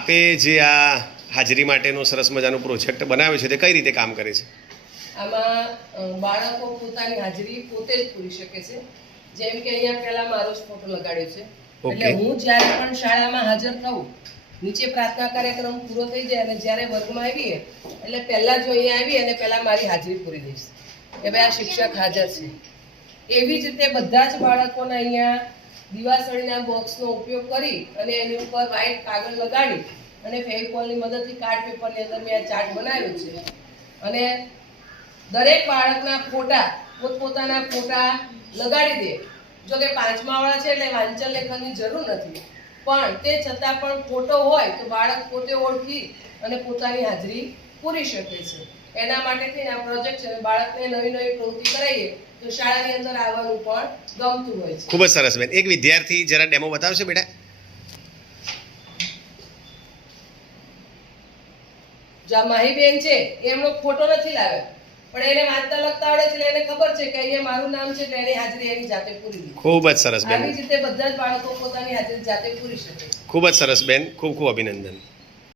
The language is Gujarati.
આપે જે આ હાજરી માટેનો સરસ મજાનો પ્રોજેક્ટ બનાવ્યો છે તે કઈ રીતે કામ કરે છે? આમાં બાળકો પોતાની હાજરી પોતે જ પૂરી શકે છે. જેમ કે અહીંયા પહેલા મારો જ ફોટો લગાડ્યો છે. એટલે હું જ્યારે પણ શાળામાં હાજર થઉં, નીચે પ્રાર્થના કાર્યક્રમ પૂરો થઈ જાય અને જ્યારે વર્ગમાં આવીએ એટલે પહેલાં જો અહીંયા આવી અને પહેલાં મારી હાજરી પૂરી દઈશ કે ભાઈ આ શિક્ષક હાજર છે. એવી જ રીતે બધા જ બાળકોને અહીંયા દિવાસળીના બોક્સનો ઉપયોગ કરી અને એની ઉપર વ્હાઈટ કાગળ લગાડી અને ફેવિકોલની મદદથી કાર્ડ પેપરની અંદર મેં આ ચાર્ટ બનાવ્યો છે. અને દરેક બાળકના ફોટા પોતપોતાના ફોટા લગાડી દે. જો કે 5મા વાળા છે એટલે વાંચન લેખનની જરૂર નથી, પણ તે છતાં પણ ફોટો હોય તો બાળક પોતે ઓળખી અને પોતાની હાજરી પૂરી શકે છે. એના માટેથી આ પ્રોજેક્ટ છે. બાળકને નવી નવી પ્રવૃત્તિ કરાવીએ તો શાળાની અંદર આવવાનું પણ ગમતું હોય છે. ખૂબ જ સરસ બેન. એક વિદ્યાર્થી જરા ડેમો બતાવશે બેટા? જો આ માહીબેન છે એમનો ફોટો નથી લાવ્યો, પણ એને વાંચતા લખતા આવડે છે એટલે એને ખબર છે કે અહીંયા મારું નામ છે એટલે એની હાજરી એની જાતે પૂરી દીધી. ખૂબ જ સરસ બેન. આવી જ રીતે બધા જ બાળકો પોતાની હાજરી જાતે પૂરી શકે. ખૂબ જ સરસ બેન. ખૂબ ખૂબ અભિનંદન.